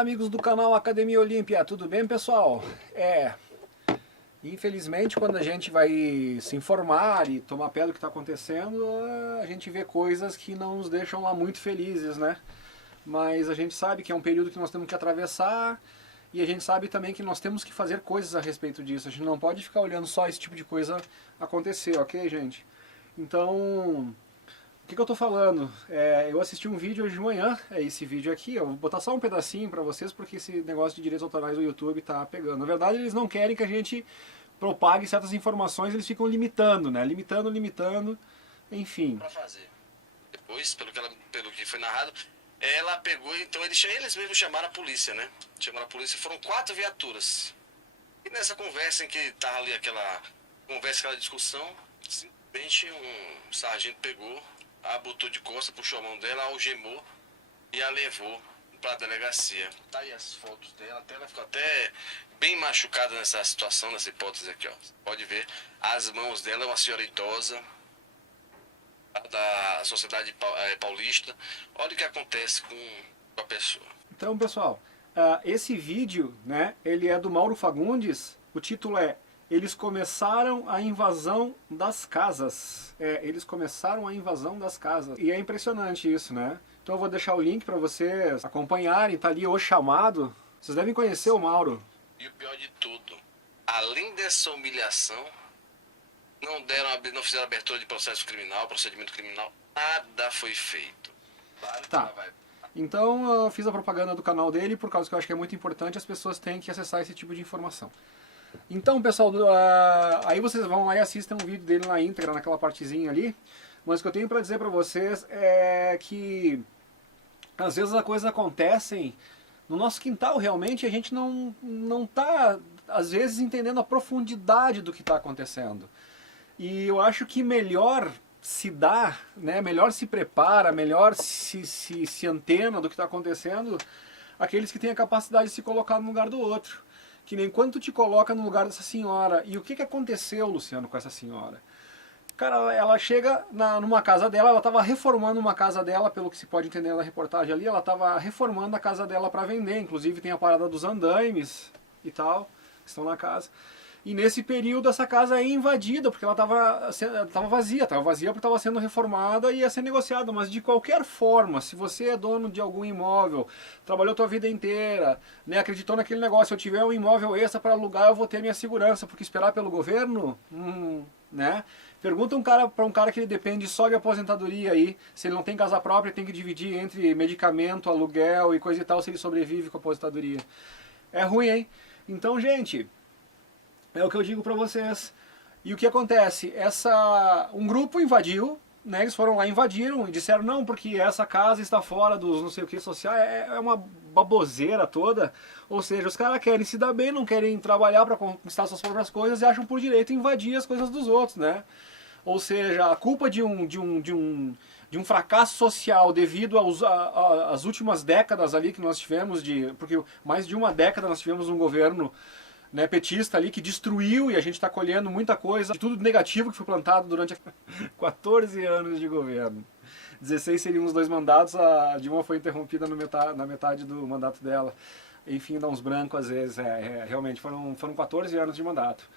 Olá, amigos do canal Academia Olímpia, tudo bem, pessoal? Infelizmente, quando a gente vai se informar e tomar pé do que está acontecendo, a gente vê coisas que não nos deixam lá muito felizes, né? Mas a gente sabe que é um período que nós temos que atravessar e a gente sabe também que nós temos que fazer coisas a respeito disso. A gente não pode ficar olhando só esse tipo de coisa acontecer, ok, gente? Então, o que eu tô falando? Eu assisti um vídeo hoje de manhã, é esse vídeo aqui, eu vou botar só um pedacinho pra vocês porque esse negócio de direitos autorais do YouTube tá pegando. Na verdade, eles não querem que a gente propague certas informações, eles ficam limitando, né? Limitando, enfim. Pra fazer. Depois, pelo que foi narrado, ela pegou, então eles mesmos chamaram a polícia, né? Chamaram a polícia, foram 4 viaturas. E nessa conversa em que tava ali aquela discussão, simplesmente um sargento pegou, a botou de costas, puxou a mão dela, algemou e a levou pra delegacia. Tá aí as fotos dela, ela ficou até bem machucada nessa situação, nessa hipótese aqui, ó. Você pode ver as mãos dela, uma senhora idosa da Sociedade Paulista. Olha o que acontece com a pessoa. Então, pessoal, esse vídeo, né, ele é do Mauro Fagundes, o título é Eles começaram a invasão das casas. Eles começaram a invasão das casas. E é impressionante isso, né? Então eu vou deixar o link para vocês acompanharem, tá ali o chamado. Vocês devem conhecer o Mauro. E o pior de tudo, além dessa humilhação, não fizeram abertura de procedimento criminal, nada foi feito. Claro que tá. Então eu fiz a propaganda do canal dele por causa que eu acho que é muito importante, as pessoas têm que acessar esse tipo de informação. Então, pessoal, aí vocês vão lá e assistem um vídeo dele na íntegra, naquela partezinha ali. Mas o que eu tenho para dizer para vocês é que às vezes as coisas acontecem no nosso quintal realmente, a gente não tá, às vezes, entendendo a profundidade do que está acontecendo. E eu acho que melhor se dá, né, melhor se prepara, melhor se antena do que está acontecendo aqueles que têm a capacidade de se colocar no lugar do outro. Que nem quando tu te coloca no lugar dessa senhora. E o que aconteceu, Luciano, com essa senhora? Cara, ela chega numa casa dela, ela estava reformando uma casa dela, pelo que se pode entender na reportagem ali, ela estava reformando a casa dela para vender, inclusive tem a parada dos andaimes e tal, que estão na casa. E nesse período essa casa é invadida, porque ela estava vazia porque estava sendo reformada e ia ser negociada, mas de qualquer forma, se você é dono de algum imóvel, trabalhou tua vida inteira, né, acreditou naquele negócio, se eu tiver um imóvel extra para alugar, eu vou ter minha segurança, porque esperar pelo governo, né? Pergunta para um cara que ele depende só de aposentadoria aí, se ele não tem casa própria, tem que dividir entre medicamento, aluguel e coisa e tal, se ele sobrevive com a aposentadoria. É ruim, hein? Então, gente, é o que eu digo pra vocês. E o que acontece? Um grupo invadiu, né? Eles foram lá, invadiram e disseram não, porque essa casa está fora dos não sei o que social. É uma baboseira toda. Ou seja, os caras querem se dar bem, não querem trabalhar para conquistar suas próprias coisas e acham por direito invadir as coisas dos outros, né? Ou seja, a culpa de um fracasso social devido às últimas décadas ali que nós tivemos, porque mais de uma década nós tivemos um governo, né, petista ali que destruiu, e a gente está colhendo muita coisa, de tudo negativo que foi plantado durante 14 anos de governo. 16 seriam os 2 mandatos, a Dilma foi interrompida na metade do mandato dela. Enfim, dá uns brancos às vezes, realmente foram 14 anos de mandato.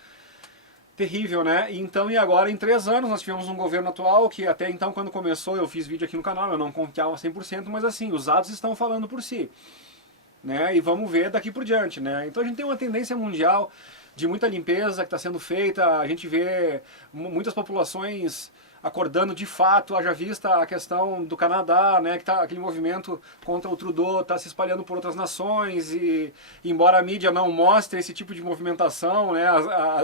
Terrível, né? Então, e agora em 3 anos nós tivemos um governo atual que até então, quando começou, eu fiz vídeo aqui no canal, eu não confiava 100%, mas assim, os dados estão falando por si. Né? E vamos ver daqui por diante, né? Então a gente tem uma tendência mundial de muita limpeza que está sendo feita, a gente vê muitas populações acordando de fato, haja vista a questão do Canadá, né, que aquele movimento contra o Trudeau está se espalhando por outras nações e embora a mídia não mostre esse tipo de movimentação, né,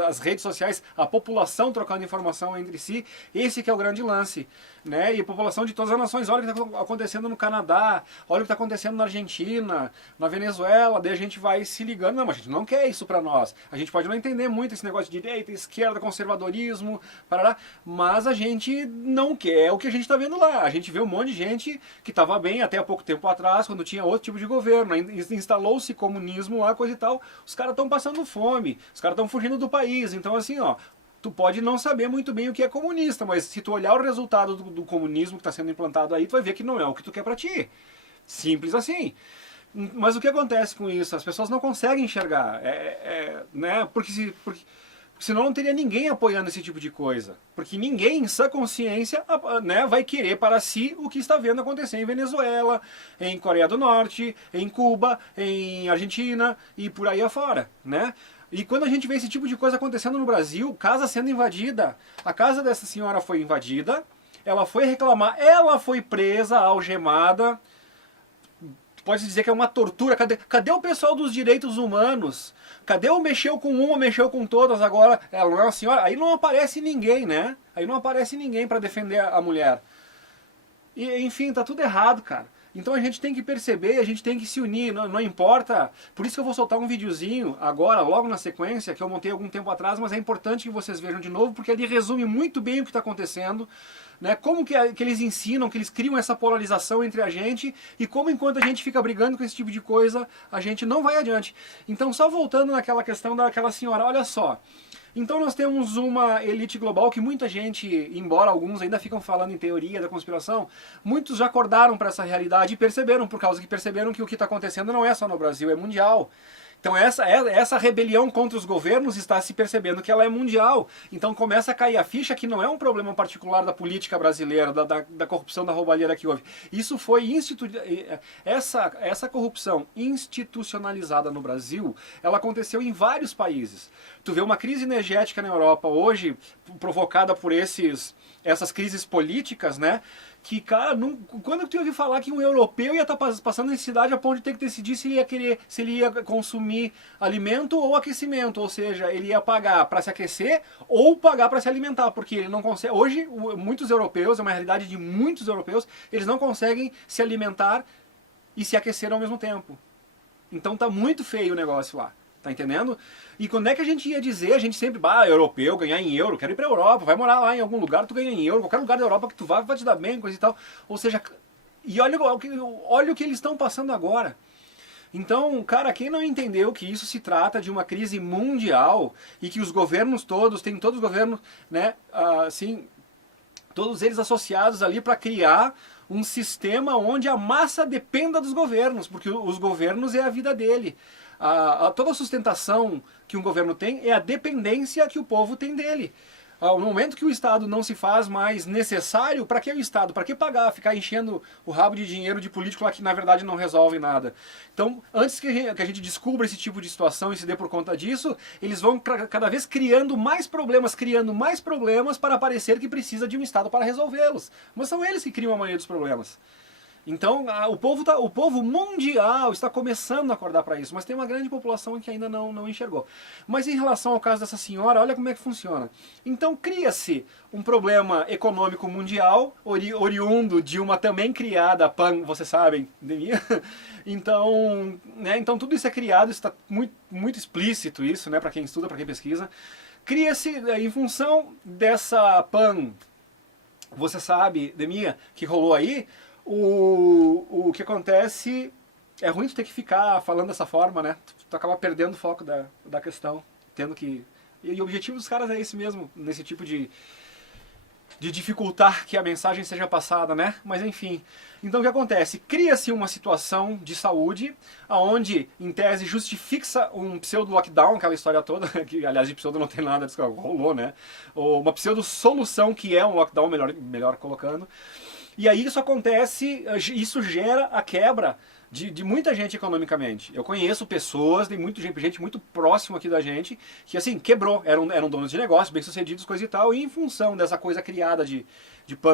as redes sociais, a população trocando informação entre si, esse que é o grande lance, né, e a população de todas as nações, olha o que está acontecendo no Canadá, olha o que está acontecendo na Argentina, na Venezuela, daí a gente vai se ligando, não, mas a gente não quer isso para nós, a gente pode não entender muito esse negócio de direita, esquerda, conservadorismo, parará, mas a gente não quer o que a gente está vendo lá. A gente vê um monte de gente que estava bem até há pouco tempo atrás, quando tinha outro tipo de governo. Instalou-se comunismo lá, coisa e tal. Os caras estão passando fome, os caras estão fugindo do país. Então, assim, ó, tu pode não saber muito bem o que é comunista, mas se tu olhar o resultado do comunismo que está sendo implantado aí, tu vai ver que não é o que tu quer para ti. Simples assim. Mas o que acontece com isso? As pessoas não conseguem enxergar, né? Porque senão não teria ninguém apoiando esse tipo de coisa. Porque ninguém, em sã consciência, né, vai querer para si o que está vendo acontecer em Venezuela, em Coreia do Norte, em Cuba, em Argentina e por aí afora, né? E quando a gente vê esse tipo de coisa acontecendo no Brasil, casa sendo invadida, a casa dessa senhora foi invadida, ela foi reclamar, ela foi presa, algemada, pode dizer que é uma tortura. Cadê o pessoal dos direitos humanos? Cadê o mexeu com uma, mexeu com todas agora? Ela não é uma senhora? Aí não aparece ninguém, né? Aí não aparece ninguém para defender a mulher. E, enfim, tá tudo errado, cara. Então a gente tem que perceber, a gente tem que se unir, não importa. Por isso que eu vou soltar um videozinho agora, logo na sequência, que eu montei algum tempo atrás, mas é importante que vocês vejam de novo, porque ele resume muito bem o que está acontecendo, né? Como que eles ensinam, que eles criam essa polarização entre a gente, e como enquanto a gente fica brigando com esse tipo de coisa, a gente não vai adiante. Então só voltando naquela questão daquela senhora, olha só. Então nós temos uma elite global que muita gente, embora alguns ainda ficam falando em teoria da conspiração, muitos já acordaram para essa realidade e perceberam, por causa que perceberam que o que está acontecendo não é só no Brasil, é mundial. Então essa rebelião contra os governos está se percebendo que ela é mundial. Então começa a cair a ficha que não é um problema particular da política brasileira, da corrupção, da roubalheira que houve. Isso foi essa corrupção institucionalizada no Brasil, ela aconteceu em vários países. Tu vê uma crise energética na Europa hoje, provocada por essas crises políticas, né? Que, cara, quando tu ouviu falar que um europeu ia estar passando necessidade a ponto de ter que decidir se ele ia consumir alimento ou aquecimento, ou seja, ele ia pagar para se aquecer ou pagar para se alimentar, porque ele não consegue. Hoje, muitos europeus, é uma realidade de muitos europeus, eles não conseguem se alimentar e se aquecer ao mesmo tempo. Então tá muito feio o negócio lá. Tá entendendo? E quando é que a gente ia dizer, a gente sempre, europeu, ganhar em euro, quero ir pra Europa, vai morar lá em algum lugar, tu ganha em euro, qualquer lugar da Europa que tu vai te dar bem, coisa e tal. Ou seja, e olha o que eles estão passando agora. Então, cara, quem não entendeu que isso se trata de uma crise mundial e que os governos todos, tem todos os governos, né, assim, todos eles associados ali para criar um sistema onde a massa dependa dos governos, porque os governos é a vida dele. Toda a sustentação que um governo tem é a dependência que o povo tem dele. No momento que o Estado não se faz mais necessário, para que o Estado? Para que pagar, ficar enchendo o rabo de dinheiro de político lá que na verdade não resolve nada? Então, antes que a gente descubra esse tipo de situação e se dê por conta disso, eles vão cada vez criando mais problemas para parecer que precisa de um Estado para resolvê-los. Mas são eles que criam a maioria dos problemas. Então, o povo mundial está começando a acordar para isso, mas tem uma grande população que ainda não enxergou. Mas em relação ao caso dessa senhora, olha como é que funciona. Então, cria-se um problema econômico mundial, oriundo de uma também criada, vocês sabem, pandemia. Então, né, então, tudo isso é criado, está muito, muito explícito isso, né, para quem estuda, para quem pesquisa. Cria-se, em função dessa você sabe, Demia, que rolou aí, o que acontece é ruim tu ter que ficar falando dessa forma, né? Tu acaba perdendo o foco da questão, tendo que... E o objetivo dos caras é esse mesmo, nesse tipo de dificultar que a mensagem seja passada, né? Mas enfim. Então o que acontece? Cria-se uma situação de saúde, onde, em tese, justifica um pseudo-lockdown, aquela história toda, que aliás de pseudo não tem nada, rolou, né? Ou uma pseudo-solução que é um lockdown, melhor colocando. E aí isso acontece, isso gera a quebra de muita gente economicamente. Eu conheço pessoas, tem gente muito próxima aqui da gente, que assim, quebrou, eram donos de negócio, bem-sucedidos, coisa e tal, e em função dessa coisa criada de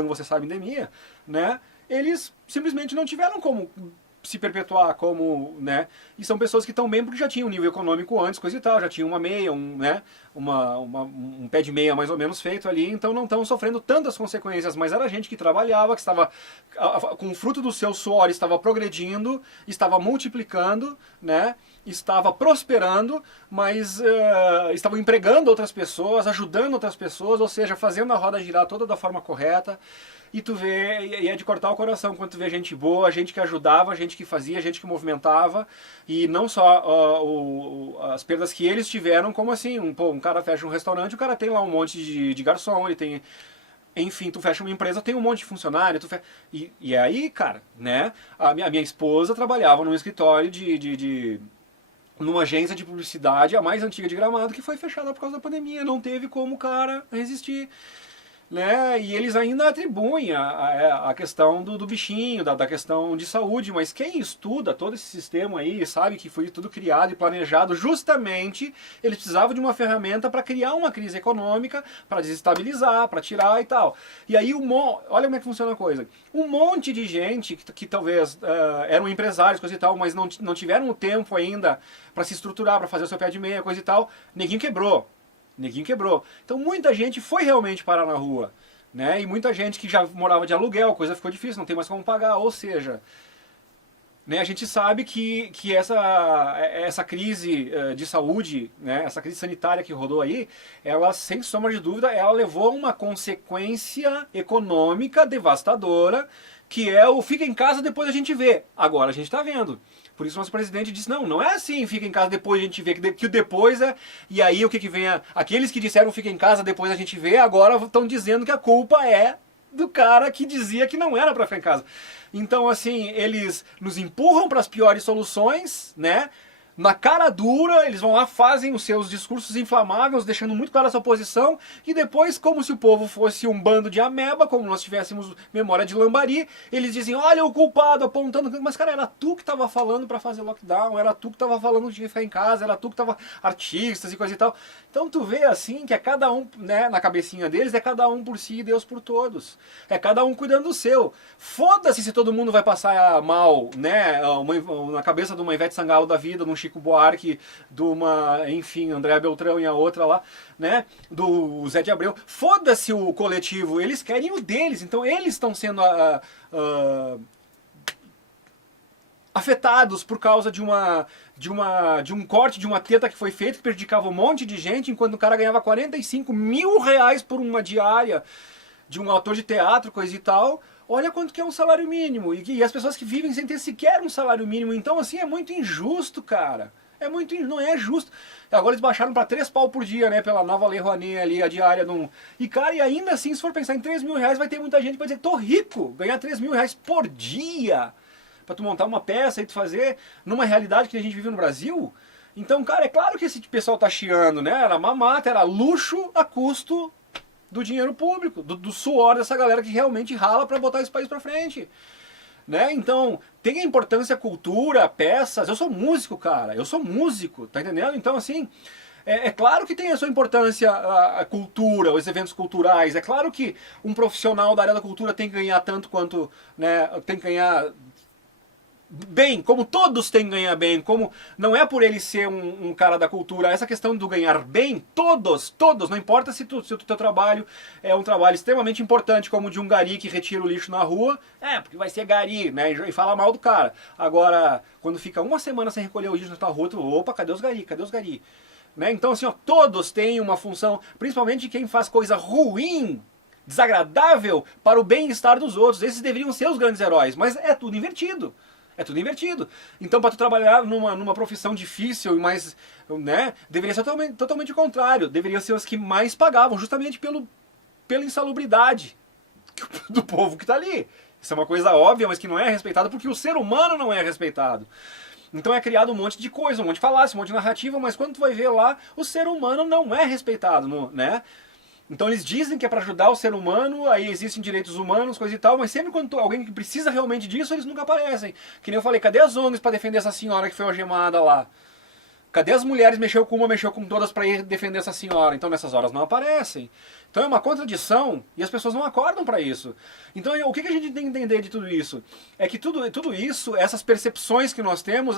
você sabe, endemia, né, eles simplesmente não tiveram como se perpetuar como, né, e são pessoas que estão bem porque já tinham um nível econômico antes, coisa e tal, já tinham uma meia, um pé de meia mais ou menos feito ali, então não estão sofrendo tantas consequências, mas era gente que trabalhava, que estava com o fruto do seu suor, estava progredindo, estava multiplicando, né, estava prosperando, mas estavam empregando outras pessoas, ajudando outras pessoas, ou seja, fazendo a roda girar toda da forma correta. E tu vê, e é de cortar o coração quando tu vê gente boa, gente que ajudava, gente que fazia, gente que movimentava, e não só as perdas que eles tiveram, como assim, um cara fecha um restaurante, o cara tem lá um monte de garçom, ele tem enfim, tu fecha uma empresa, tem um monte de funcionário, e aí, cara, né? A minha esposa trabalhava num escritório numa agência de publicidade, a mais antiga de Gramado, que foi fechada por causa da pandemia. Não teve como o cara resistir. Né? E eles ainda atribuem a questão do bichinho, da questão de saúde, mas quem estuda todo esse sistema aí sabe que foi tudo criado e planejado justamente, eles precisavam de uma ferramenta para criar uma crise econômica, para desestabilizar, para tirar e tal. E aí, olha como é que funciona a coisa. Um monte de gente que talvez eram empresários, coisa e tal, mas não tiveram o tempo ainda para se estruturar, para fazer o seu pé de meia, coisa e tal, neguinho quebrou. Neguinho quebrou. Então muita gente foi realmente parar na rua. Né? E muita gente que já morava de aluguel, a coisa ficou difícil, não tem mais como pagar. Ou seja, né, a gente sabe que essa crise de saúde, né, essa crise sanitária que rodou aí, ela, sem sombra de dúvida, ela levou a uma consequência econômica devastadora, que é o fica em casa, depois a gente vê. Agora a gente está vendo. Por isso o nosso presidente disse, não é assim, fica em casa, depois a gente vê, que o depois é... E aí o que vem? Aqueles que disseram fica em casa, depois a gente vê, agora estão dizendo que a culpa é do cara que dizia que não era para ficar em casa. Então, assim, eles nos empurram para as piores soluções, né? Na cara dura, eles vão lá, fazem os seus discursos inflamáveis, deixando muito clara a sua posição, e depois, como se o povo fosse um bando de ameba, como nós tivéssemos memória de lambari, eles dizem, olha o culpado, apontando, mas cara, era tu que estava falando para fazer lockdown, era tu que estava falando de ficar em casa, era tu que estava artistas e coisa e tal. Então tu vê assim que é cada um, né, na cabecinha deles, é cada um por si e Deus por todos. É cada um cuidando do seu. Foda-se se todo mundo vai passar mal, né, na cabeça de uma Ivete Sangalo da vida, num Chico Buarque, de uma, enfim, Andréa Beltrão e a outra lá, né, do Zé de Abreu. Foda-se o coletivo, eles querem o deles, então eles estão sendo afetados por causa de um corte de uma teta que foi feito, que prejudicava um monte de gente, enquanto o cara ganhava 45 mil reais por uma diária de um ator de teatro, coisa e tal. Olha quanto que é um salário mínimo. E as pessoas que vivem sem ter sequer um salário mínimo. Então, assim, é muito injusto, cara. Não é justo. Agora eles baixaram para 3 pau por dia, né? Pela nova Lei Rouanet ali, a diária. E, cara, e ainda assim, se for pensar em 3 mil reais, vai ter muita gente que vai dizer, tô rico, ganhar 3 mil reais por dia para tu montar uma peça e tu fazer numa realidade que a gente vive no Brasil. Então, cara, é claro que esse pessoal tá chiando, né? Era mamata, era luxo a custo do dinheiro público, do suor dessa galera que realmente rala para botar esse país para frente. Né? Então, tem a importância cultura, peças. Eu sou músico, cara. Eu sou músico, tá entendendo? Então, assim, é claro que tem a sua importância a cultura, os eventos culturais. É claro que um profissional da área da cultura tem que ganhar tanto quanto, né, tem que ganhar bem, como todos têm que ganhar bem, como não é por ele ser um cara da cultura, essa questão do ganhar bem, todos, não importa se o teu trabalho é um trabalho extremamente importante, como o de um gari que retira o lixo na rua, porque vai ser gari, né, e fala mal do cara. Agora, quando fica uma semana sem recolher o lixo na tua rua, opa, cadê os gari? Né? Então, assim, ó, todos têm uma função, principalmente quem faz coisa ruim, desagradável para o bem-estar dos outros. Esses deveriam ser os grandes heróis, mas é tudo invertido. É tudo invertido. Então, para tu trabalhar numa profissão difícil, mas, né, deveria ser totalmente o contrário. Deveriam ser os que mais pagavam, justamente pela insalubridade do povo que está ali. Isso é uma coisa óbvia, mas que não é respeitada porque o ser humano não é respeitado. Então é criado um monte de coisa, um monte de falácia, um monte de narrativa, mas quando tu vai ver lá, o ser humano não é respeitado, né? Então eles dizem que é para ajudar o ser humano, aí existem direitos humanos, coisa e tal, mas sempre quando alguém que precisa realmente disso, eles nunca aparecem. Que nem eu falei, cadê as ONGs para defender essa senhora que foi algemada lá? Cadê as mulheres, mexeu com todas para ir defender essa senhora? Então nessas horas não aparecem. Então é uma contradição e as pessoas não acordam para isso. Então o que a gente tem que entender de tudo isso? É que tudo isso, essas percepções que nós temos,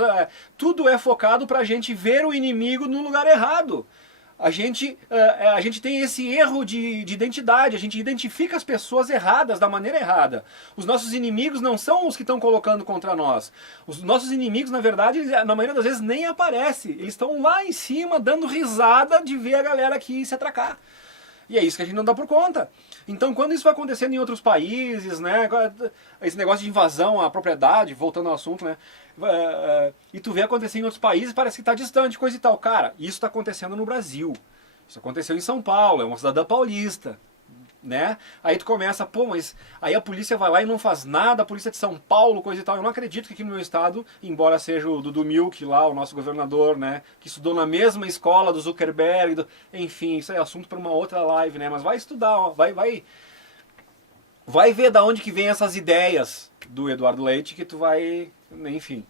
tudo é focado para a gente ver o inimigo no lugar errado. A gente tem esse erro de identidade, a gente identifica as pessoas erradas da maneira errada. Os nossos inimigos não são os que estão colocando contra nós. Os nossos inimigos, na verdade, na maioria das vezes nem aparecem. Eles estão lá em cima dando risada de ver a galera aqui se atracar. E é isso que a gente não dá por conta. Então, quando isso vai acontecendo em outros países, né, esse negócio de invasão à propriedade, voltando ao assunto, né, e tu vê acontecer em outros países, parece que está distante, coisa e tal. Cara, isso está acontecendo no Brasil. Isso aconteceu em São Paulo, é uma cidadã paulista. né? Aí tu começa, pô, mas aí a polícia vai lá e não faz nada, a polícia de São Paulo, coisa e tal. Eu não acredito que aqui no meu estado, embora seja o Dudu Milk lá, o nosso governador, né, que estudou na mesma escola do Zuckerberg, enfim, isso é assunto para uma outra live, né? Mas vai estudar, ó, vai ver da onde que vem essas ideias do Eduardo Leite, que tu vai, enfim,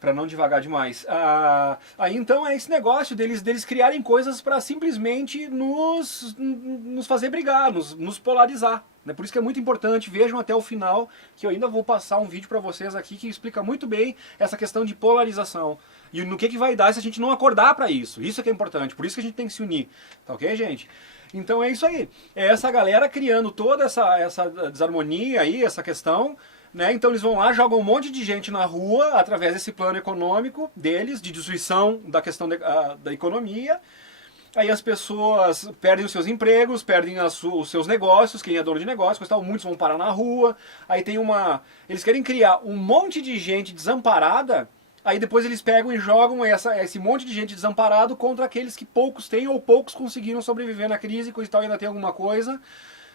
para não divagar demais. Aí então é esse negócio deles criarem coisas para simplesmente nos fazer brigar, nos polarizar. Né? Por isso que é muito importante, vejam até o final, que eu ainda vou passar um vídeo para vocês aqui que explica muito bem essa questão de polarização. E no que vai dar se a gente não acordar para isso. Isso é que é importante, por isso que a gente tem que se unir. Tá ok, gente? Então é isso aí. É essa galera criando toda essa desarmonia aí, essa questão. Né? Então eles vão lá, jogam um monte de gente na rua através desse plano econômico deles, de destruição da questão da economia. Aí as pessoas perdem os seus empregos, perdem os seus negócios, quem é dono de negócio, tal, muitos vão parar na rua. Aí tem eles querem criar um monte de gente desamparada, aí depois eles pegam e jogam esse monte de gente desamparado contra aqueles que poucos têm ou poucos conseguiram sobreviver na crise, coisa e tal, ainda tem alguma coisa.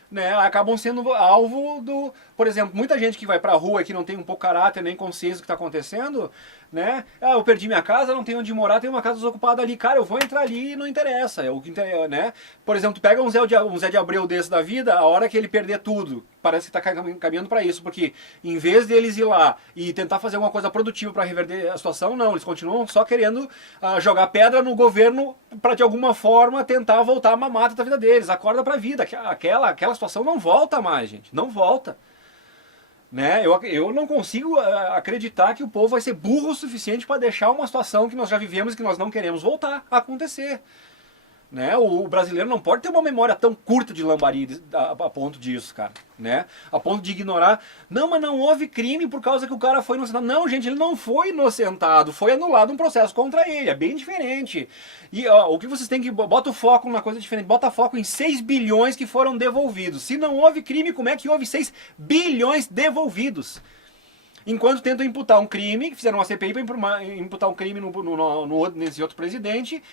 Né, acabam sendo alvo do... Por exemplo, muita gente que vai pra rua e que não tem um pouco caráter nem consciência do que está acontecendo, né? Eu perdi minha casa, não tenho onde morar, tem uma casa desocupada ali. Cara, eu vou entrar ali e não interessa. Né? Por exemplo, tu pega um Zé de Abreu desse da vida, a hora que ele perder tudo, parece que está caminhando para isso, porque em vez deles ir lá e tentar fazer alguma coisa produtiva para reverter a situação, não, eles continuam só querendo jogar pedra no governo para de alguma forma tentar voltar a mamata da vida deles. Acorda pra vida, aquela situação não volta mais, gente, não volta. Né? Eu não consigo acreditar que o povo vai ser burro o suficiente para deixar uma situação que nós já vivemos e que nós não queremos voltar a acontecer. Né? O brasileiro não pode ter uma memória tão curta de lambari a ponto disso, cara. Né? A ponto de ignorar. Não, mas não houve crime por causa que o cara foi inocentado. Não, gente, ele não foi inocentado. Foi anulado um processo contra ele. É bem diferente. E ó, o que vocês têm que... Bota o foco numa coisa diferente. Bota foco em 6 bilhões que foram devolvidos. Se não houve crime, como é que houve 6 bilhões devolvidos? Enquanto tentam imputar um crime, fizeram uma CPI para imputar um crime nesse outro presidente,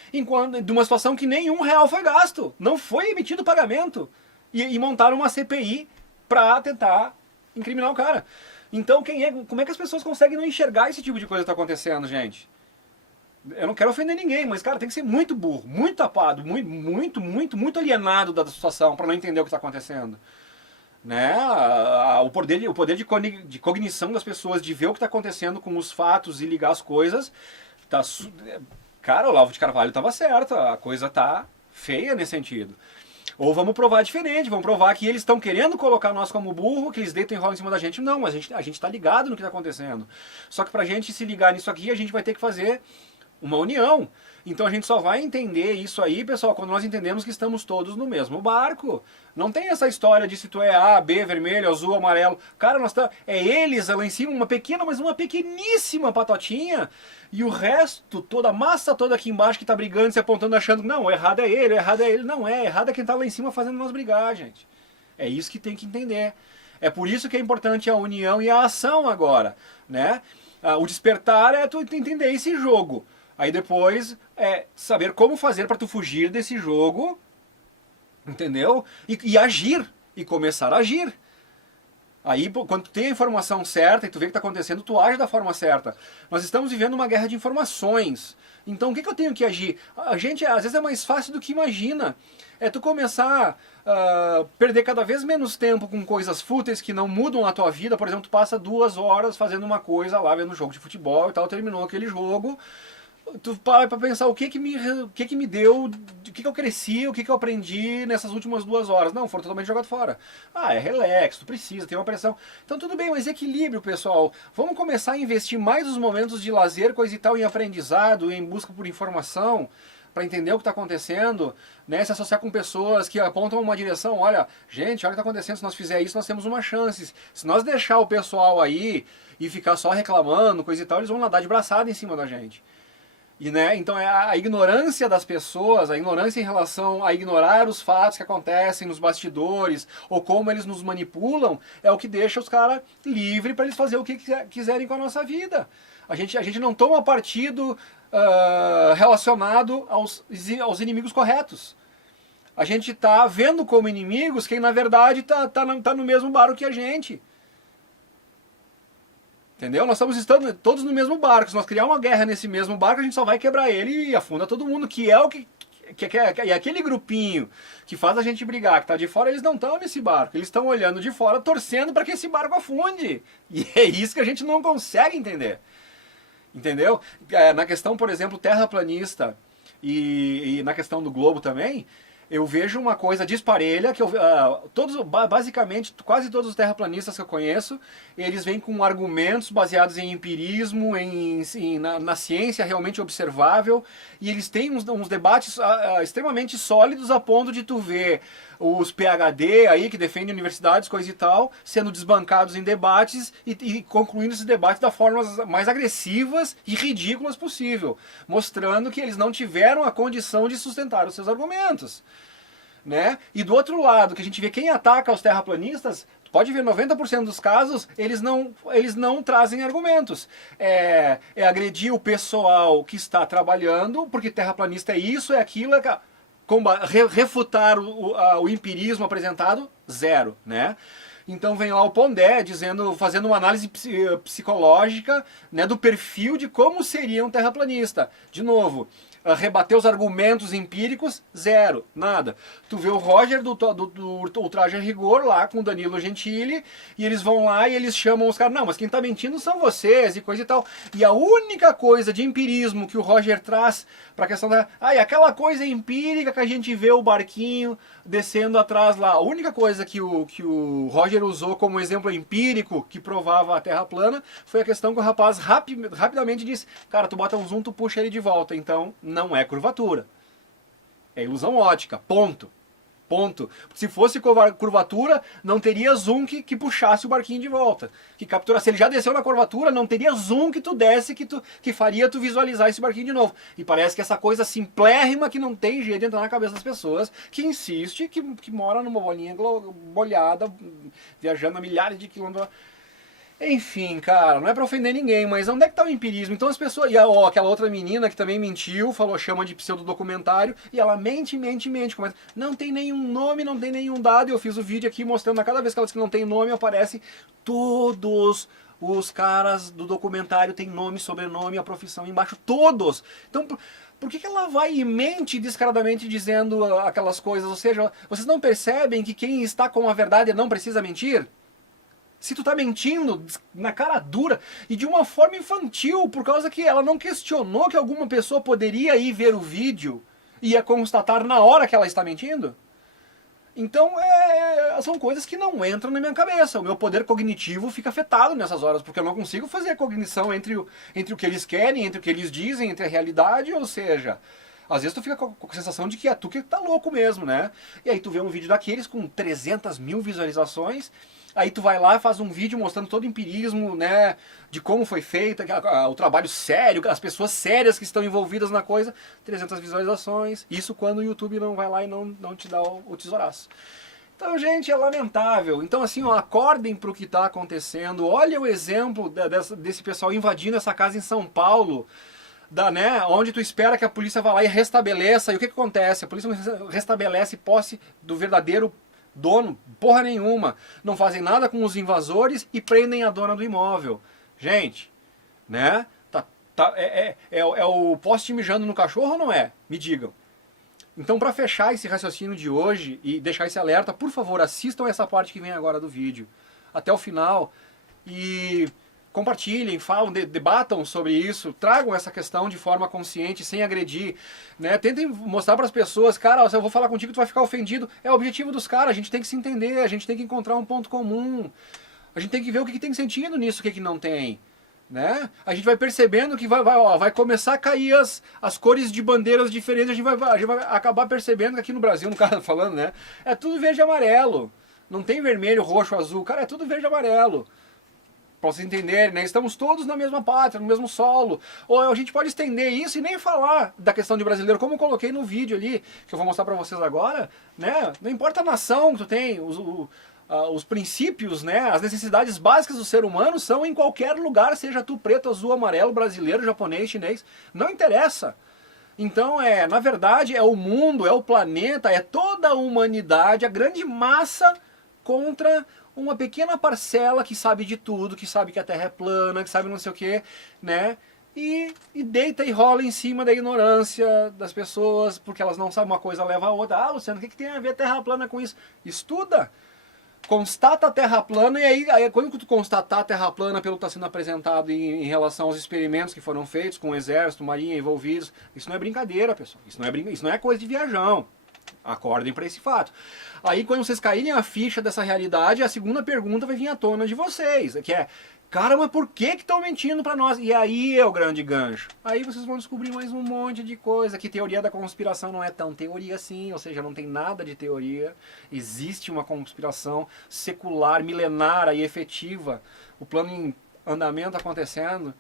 de uma situação que nenhum real foi gasto, não foi emitido pagamento. E montaram uma CPI para tentar incriminar o cara. Então como é que as pessoas conseguem não enxergar esse tipo de coisa que está acontecendo, gente? Eu não quero ofender ninguém, mas cara, tem que ser muito burro, muito tapado, muito alienado da situação para não entender o que está acontecendo. Né? O poder de cognição das pessoas, de ver o que está acontecendo com os fatos e ligar as coisas, cara, o Olavo de Carvalho estava certo, a coisa tá feia nesse sentido. Ou vamos provar diferente, vamos provar que eles estão querendo colocar nós como burro, que eles deitam e rolam em cima da gente. Não, a gente está ligado no que está acontecendo. Só que para a gente se ligar nisso aqui, a gente vai ter que fazer uma união. Então a gente só vai entender isso aí, pessoal, quando nós entendemos que estamos todos no mesmo barco. Não tem essa história de se tu é A, B, vermelho, azul, amarelo. Cara, é eles lá em cima, uma pequena, mas uma pequeníssima patotinha. E o resto, toda a massa toda aqui embaixo que tá brigando, se apontando, achando que não, o errado é ele, o errado é ele. Não é, errado é quem tá lá em cima fazendo nós brigar, gente. É isso que tem que entender. É por isso que é importante a união e a ação agora, né? O despertar é tu entender esse jogo. Aí depois saber como fazer para tu fugir desse jogo, entendeu? E agir, e começar a agir. Aí quando tu tem a informação certa e tu vê o que está acontecendo, tu age da forma certa. Nós estamos vivendo uma guerra de informações. Então o que eu tenho que agir? A gente às vezes é mais fácil do que imagina. É tu começar a perder cada vez menos tempo com coisas fúteis que não mudam a tua vida. Por exemplo, tu passa 2 horas fazendo uma coisa lá, vendo um jogo de futebol e tal, terminou aquele jogo. Tu para pra pensar o que me deu, o que eu cresci, o que eu aprendi nessas últimas 2 horas. Não, foram totalmente jogados fora. É relax, tu precisa, tem uma pressão. Então tudo bem, mas equilíbrio, pessoal. Vamos começar a investir mais os momentos de lazer, coisa e tal, em aprendizado, em busca por informação, para entender o que está acontecendo, né? Se associar com pessoas que apontam uma direção. Olha, gente, olha o que está acontecendo, se nós fizer isso, nós temos uma chance. Se nós deixar o pessoal aí e ficar só reclamando, coisa e tal, eles vão nadar de braçada em cima da gente. E, né, então é a ignorância das pessoas, a ignorância em relação a ignorar os fatos que acontecem nos bastidores, ou como eles nos manipulam, é o que deixa os caras livres para eles fazerem o que quiserem com a nossa vida. A gente não toma partido relacionado aos inimigos corretos. A gente está vendo como inimigos quem na verdade tá no mesmo barco que a gente. Entendeu? Nós estamos todos no mesmo barco. Se nós criar uma guerra nesse mesmo barco, a gente só vai quebrar ele e afunda todo mundo, que é o que e aquele grupinho que faz a gente brigar, que está de fora, eles não estão nesse barco. Eles estão olhando de fora, torcendo para que esse barco afunde. E é isso que a gente não consegue entender. Entendeu? Na questão, por exemplo, terraplanista e na questão do globo também, eu vejo uma coisa disparelha, que basicamente quase todos os terraplanistas que eu conheço, eles vêm com argumentos baseados em empirismo, na ciência realmente observável, e eles têm uns debates extremamente sólidos a ponto de tu ver os PhD aí, que defendem universidades, coisa e tal, sendo desbancados em debates e concluindo esses debates da forma mais agressivas e ridículas possível, mostrando que eles não tiveram a condição de sustentar os seus argumentos. Né? E do outro lado, que a gente vê quem ataca os terraplanistas, pode ver 90% dos casos, eles não trazem argumentos. É agredir o pessoal que está trabalhando, porque terraplanista é isso, é aquilo, refutar o empirismo apresentado, zero, né? Então vem lá o Pondé fazendo uma análise psicológica, né, do perfil de como seria um terraplanista. De novo, rebater os argumentos empíricos, zero, nada. Tu vê o Roger do Ultraje a Rigor lá com o Danilo Gentili, e eles vão lá e eles chamam os caras, não, mas quem tá mentindo são vocês e coisa e tal. E a única coisa de empirismo que o Roger traz pra questão e aquela coisa empírica que a gente vê o barquinho descendo atrás lá. A única coisa que o Roger usou como exemplo empírico que provava a Terra plana foi a questão que o rapaz rapidamente disse, cara, tu bota um zoom, tu puxa ele de volta, então não é curvatura. É ilusão ótica, ponto. Ponto. Se fosse curvatura, não teria zoom que puxasse o barquinho de volta. Que capturasse. Se ele já desceu na curvatura, não teria zoom que tu desse, que faria tu visualizar esse barquinho de novo. E parece que essa coisa simplérrima que não tem jeito de entrar na cabeça das pessoas, que insiste, que mora numa bolinha bolhada, viajando a milhares de quilômetros. Enfim, cara, não é pra ofender ninguém, mas onde é que tá o empirismo? Então as pessoas... E aquela outra menina que também mentiu, chama de pseudodocumentário, e ela mente. Começa, não tem nenhum nome, não tem nenhum dado, e eu fiz o vídeo aqui mostrando, a cada vez que ela diz que não tem nome, aparece todos os caras do documentário, tem nome, sobrenome, a profissão embaixo, todos! Então... Por que ela vai e mente descaradamente dizendo aquelas coisas? Ou seja, vocês não percebem que quem está com a verdade não precisa mentir? Se tu tá mentindo na cara dura e de uma forma infantil, por causa que ela não questionou que alguma pessoa poderia ir ver o vídeo e ia constatar na hora que ela está mentindo? Então, são coisas que não entram na minha cabeça. O meu poder cognitivo fica afetado nessas horas, porque eu não consigo fazer a cognição entre o que eles querem, entre o que eles dizem, entre a realidade, ou seja... Às vezes tu fica com a sensação de que é tu que tá louco mesmo, né? E aí tu vê um vídeo daqueles com 300 mil visualizações, aí tu vai lá e faz um vídeo mostrando todo o empirismo, né? De como foi feito, o trabalho sério, as pessoas sérias que estão envolvidas na coisa, 300 visualizações. Isso quando o YouTube não vai lá e não te dá o tesouraço. Então, gente, é lamentável. Então, assim, acordem pro que tá acontecendo. Olha o exemplo desse pessoal invadindo essa casa em São Paulo, onde tu espera que a polícia vá lá e restabeleça, e o que acontece? A polícia não restabelece posse do verdadeiro dono, porra nenhuma. Não fazem nada com os invasores e prendem a dona do imóvel. Gente, né? É o poste mijando no cachorro ou não é? Me digam. Então, para fechar esse raciocínio de hoje e deixar esse alerta, por favor, assistam essa parte que vem agora do vídeo até o final e... compartilhem, falem, debatam sobre isso, tragam essa questão de forma consciente, sem agredir, né? Tentem mostrar para as pessoas, cara, se eu vou falar contigo tu vai ficar ofendido, é o objetivo dos caras, a gente tem que se entender, a gente tem que encontrar um ponto comum, a gente tem que ver o que tem sentido nisso, o que não tem, né? A gente vai percebendo que vai começar a cair as cores de bandeiras diferentes, a gente vai acabar percebendo que aqui no Brasil, no caso falando, né? É tudo verde e amarelo, não tem vermelho, roxo, azul, cara, é tudo verde e amarelo. Para vocês entenderem, né? Estamos todos na mesma pátria, no mesmo solo. Ou a gente pode estender isso e nem falar da questão de brasileiro, como eu coloquei no vídeo ali, que eu vou mostrar para vocês agora, né? Não importa a nação que tu tem, os princípios, né? As necessidades básicas do ser humano são em qualquer lugar, seja tu preto, azul, amarelo, brasileiro, japonês, chinês, não interessa. Então na verdade é o mundo, é o planeta, é toda a humanidade, a grande massa contra uma pequena parcela que sabe de tudo, que sabe que a Terra é plana, que sabe não sei o que, né? E deita e rola em cima da ignorância das pessoas, porque elas não sabem, uma coisa leva a outra. Ah, Luciano, o que tem a ver a Terra plana com isso? Estuda! Constata a Terra plana, e aí quando tu constatar a Terra plana pelo que está sendo apresentado em relação aos experimentos que foram feitos com o exército, marinha envolvidos, isso não é brincadeira, pessoal. Isso não é coisa de viajão. Acordem para esse fato. Aí quando vocês caírem a ficha dessa realidade, a segunda pergunta vai vir à tona de vocês, que é: cara, mas por que estão mentindo para nós? E aí é o grande gancho. Aí vocês vão descobrir mais um monte de coisa, que teoria da conspiração não é tão teoria assim, ou seja, não tem nada de teoria. Existe uma conspiração secular, milenária e efetiva. O plano em andamento acontecendo,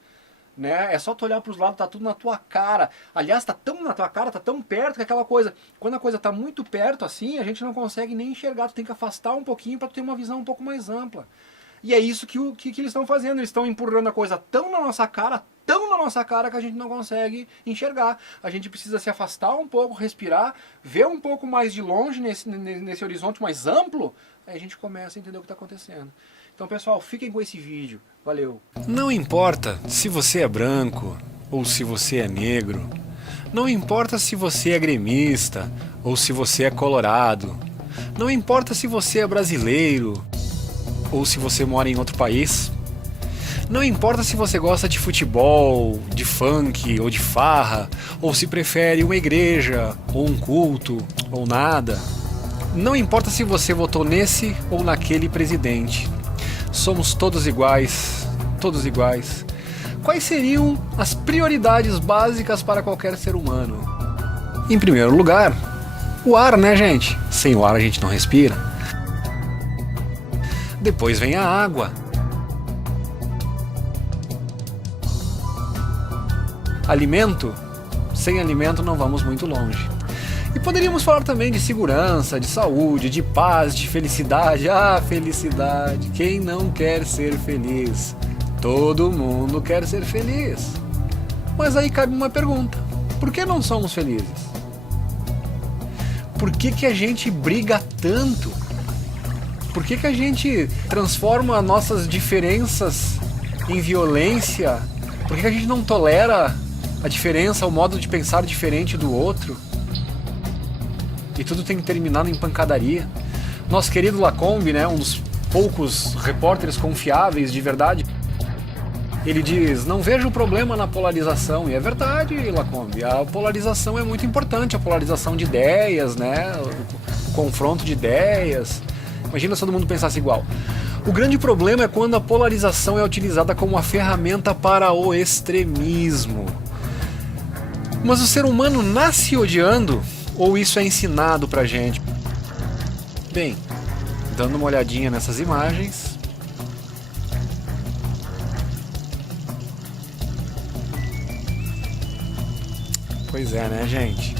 né? É só tu olhar para os lados, tá tudo na tua cara. Aliás, tá tão na tua cara, tá tão perto que aquela coisa, quando a coisa tá muito perto assim, a gente não consegue nem enxergar, tu tem que afastar um pouquinho para ter uma visão um pouco mais ampla. E é isso que eles estão fazendo, eles estão empurrando a coisa tão na nossa cara que a gente não consegue enxergar. A gente precisa se afastar um pouco, respirar, ver um pouco mais de longe nesse horizonte mais amplo, aí a gente começa a entender o que está acontecendo. Então, pessoal, fiquem com esse vídeo. Valeu! Não importa se você é branco ou se você é negro, não importa se você é gremista ou se você é colorado, não importa se você é brasileiro ou se você mora em outro país, não importa se você gosta de futebol, de funk ou de farra, ou se prefere uma igreja ou um culto ou nada, não importa se você votou nesse ou naquele presidente, somos todos iguais, todos iguais. Quais seriam as prioridades básicas para qualquer ser humano? Em primeiro lugar, o ar, né, gente? Sem o ar a gente não respira. Depois vem a água. Alimento? Sem alimento não vamos muito longe. E poderíamos falar também de segurança, de saúde, de paz, de felicidade. Ah, felicidade! Quem não quer ser feliz? Todo mundo quer ser feliz. Mas aí cabe uma pergunta: por que não somos felizes? Por que a gente briga tanto? Por que a gente transforma nossas diferenças em violência? Por que a gente não tolera a diferença, o modo de pensar diferente do outro? E tudo tem que terminar em pancadaria. Nosso querido Lacombe, né, um dos poucos repórteres confiáveis de verdade, ele diz: não vejo problema na polarização. E é verdade, Lacombe, a polarização é muito importante, a polarização de ideias, né, o confronto de ideias. Imagina se todo mundo pensasse igual. O grande problema é quando a polarização é utilizada como uma ferramenta para o extremismo. Mas o ser humano nasce odiando, ou isso é ensinado pra gente? Bem, dando uma olhadinha nessas imagens, pois é, né, gente?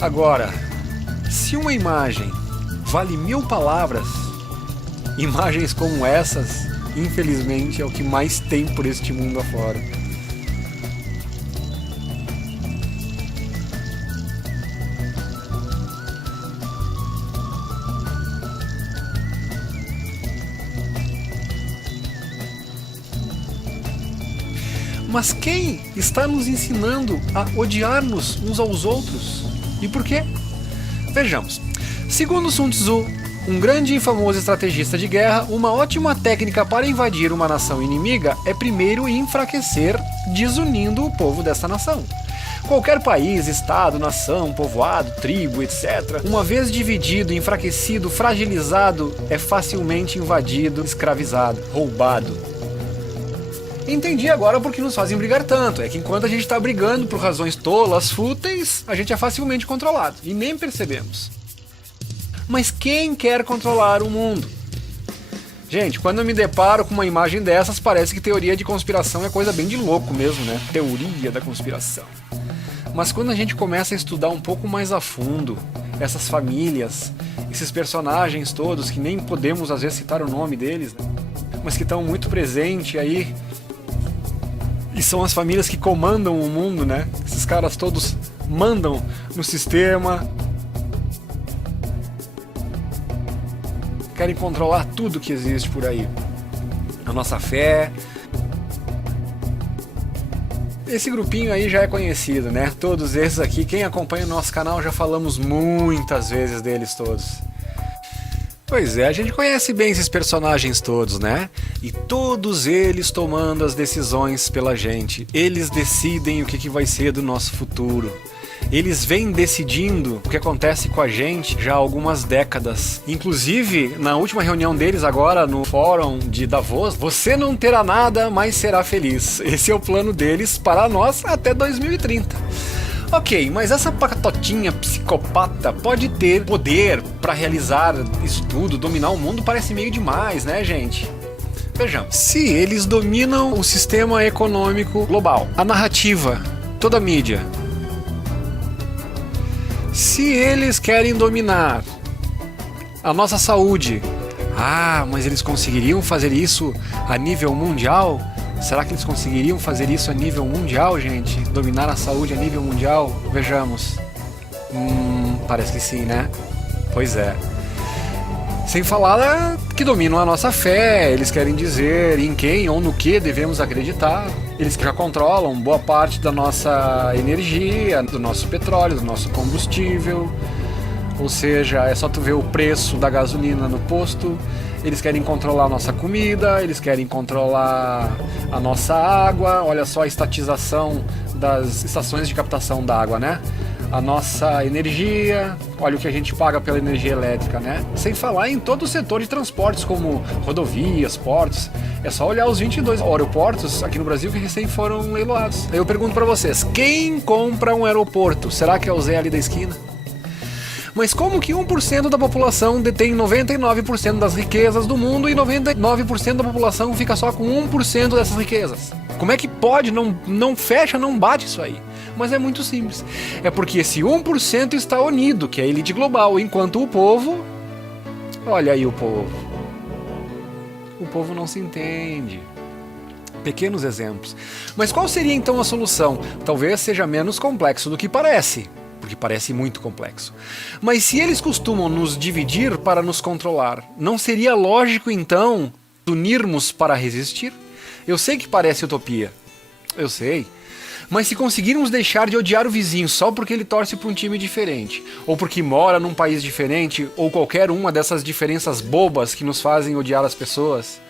Agora, se uma imagem vale 1000 palavras, imagens como essas, infelizmente, é o que mais tem por este mundo afora. Mas quem está nos ensinando a odiar-nos uns aos outros? E por quê? Vejamos. Segundo Sun Tzu, um grande e famoso estrategista de guerra, uma ótima técnica para invadir uma nação inimiga é primeiro enfraquecer, desunindo o povo dessa nação. Qualquer país, estado, nação, povoado, tribo, etc., uma vez dividido, enfraquecido, fragilizado, é facilmente invadido, escravizado, roubado. Entendi agora por que nos fazem brigar tanto. É que enquanto a gente está brigando por razões tolas, fúteis, a gente é facilmente controlado e nem percebemos. Mas quem quer controlar o mundo? Gente, quando eu me deparo com uma imagem dessas, parece que teoria de conspiração é coisa bem de louco mesmo, né? Teoria da conspiração. Mas quando a gente começa a estudar um pouco mais a fundo essas famílias, esses personagens todos, que nem podemos às vezes citar o nome deles, mas que estão muito presentes aí, E são as famílias que comandam o mundo, né? Esses caras todos mandam no sistema. Querem controlar tudo que existe por aí. A nossa fé. Esse grupinho aí já é conhecido, né? Todos esses aqui, quem acompanha o nosso canal, já falamos muitas vezes deles todos. Pois é, a gente conhece bem esses personagens todos, né? E todos eles tomando as decisões pela gente. Eles decidem o que vai ser do nosso futuro. Eles vêm decidindo o que acontece com a gente já há algumas décadas. Inclusive, na última reunião deles agora no fórum de Davos, você não terá nada, mas será feliz. Esse é o plano deles para nós até 2030. Ok, mas essa patotinha psicopata pode ter poder para realizar isso tudo, dominar o mundo, parece meio demais, né, gente? Vejamos, se eles dominam o sistema econômico global, a narrativa, toda a mídia, se eles querem dominar a nossa saúde, mas eles conseguiriam fazer isso a nível mundial? Será que eles conseguiriam fazer isso a nível mundial, gente? Dominar a saúde a nível mundial? Vejamos. Parece que sim, né? Pois é. Sem falar que dominam a nossa fé, eles querem dizer em quem ou no que devemos acreditar. Eles já controlam boa parte da nossa energia, do nosso petróleo, do nosso combustível. Ou seja, é só tu ver o preço da gasolina no posto. Eles querem controlar a nossa comida, eles querem controlar a nossa água. Olha só a estatização das estações de captação da água, né? A nossa energia, olha o que a gente paga pela energia elétrica, né? Sem falar em todo o setor de transportes, como rodovias, portos. É só olhar os 22 aeroportos aqui no Brasil que recém foram leiloados. Aí eu pergunto pra vocês, quem compra um aeroporto? Será que é o Zé ali da esquina? Mas como que 1% da população detém 99% das riquezas do mundo e 99% da população fica só com 1% dessas riquezas? Como é que pode? Não fecha, não bate isso aí. Mas é muito simples. É porque esse 1% está unido, que é a elite global, enquanto o povo... Olha aí o povo. O povo não se entende. Pequenos exemplos. Mas qual seria então a solução? Talvez seja menos complexo do que parece. Porque parece muito complexo. Mas se eles costumam nos dividir para nos controlar, não seria lógico então unirmos para resistir? Eu sei que parece utopia, eu sei, mas se conseguirmos deixar de odiar o vizinho só porque ele torce para um time diferente, ou porque mora num país diferente, ou qualquer uma dessas diferenças bobas que nos fazem odiar as pessoas,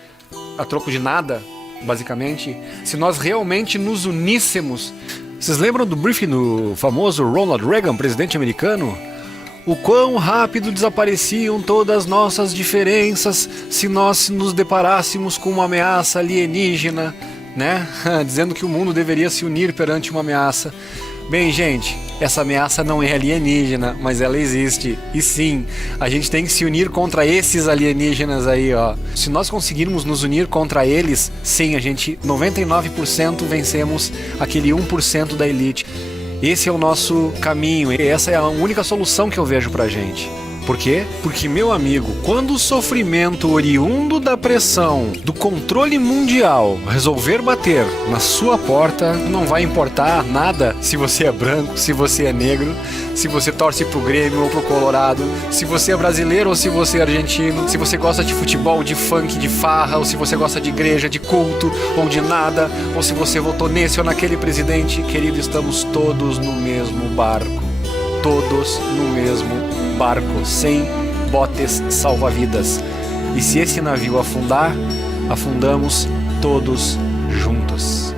a troco de nada, basicamente, se nós realmente nos uníssemos. Vocês lembram do briefing do famoso Ronald Reagan, presidente americano? O quão rápido desapareciam todas as nossas diferenças se nós nos deparássemos com uma ameaça alienígena, né? Dizendo que o mundo deveria se unir perante uma ameaça. Bem, gente, essa ameaça não é alienígena, mas ela existe. E sim, a gente tem que se unir contra esses alienígenas aí, ó. Se nós conseguirmos nos unir contra eles, sim, a gente 99% vencemos aquele 1% da elite. Esse é o nosso caminho, essa é a única solução que eu vejo pra gente. Por quê? Porque, meu amigo, quando o sofrimento oriundo da pressão do controle mundial resolver bater na sua porta, não vai importar nada se você é branco, se você é negro, se você torce pro Grêmio ou pro Colorado, se você é brasileiro ou se você é argentino, se você gosta de futebol, de funk, de farra, ou se você gosta de igreja, de culto, ou de nada, ou se você votou nesse ou naquele presidente. Querido, estamos todos no mesmo barco. Todos no mesmo barco, sem botes salva-vidas. E se esse navio afundar, afundamos todos juntos.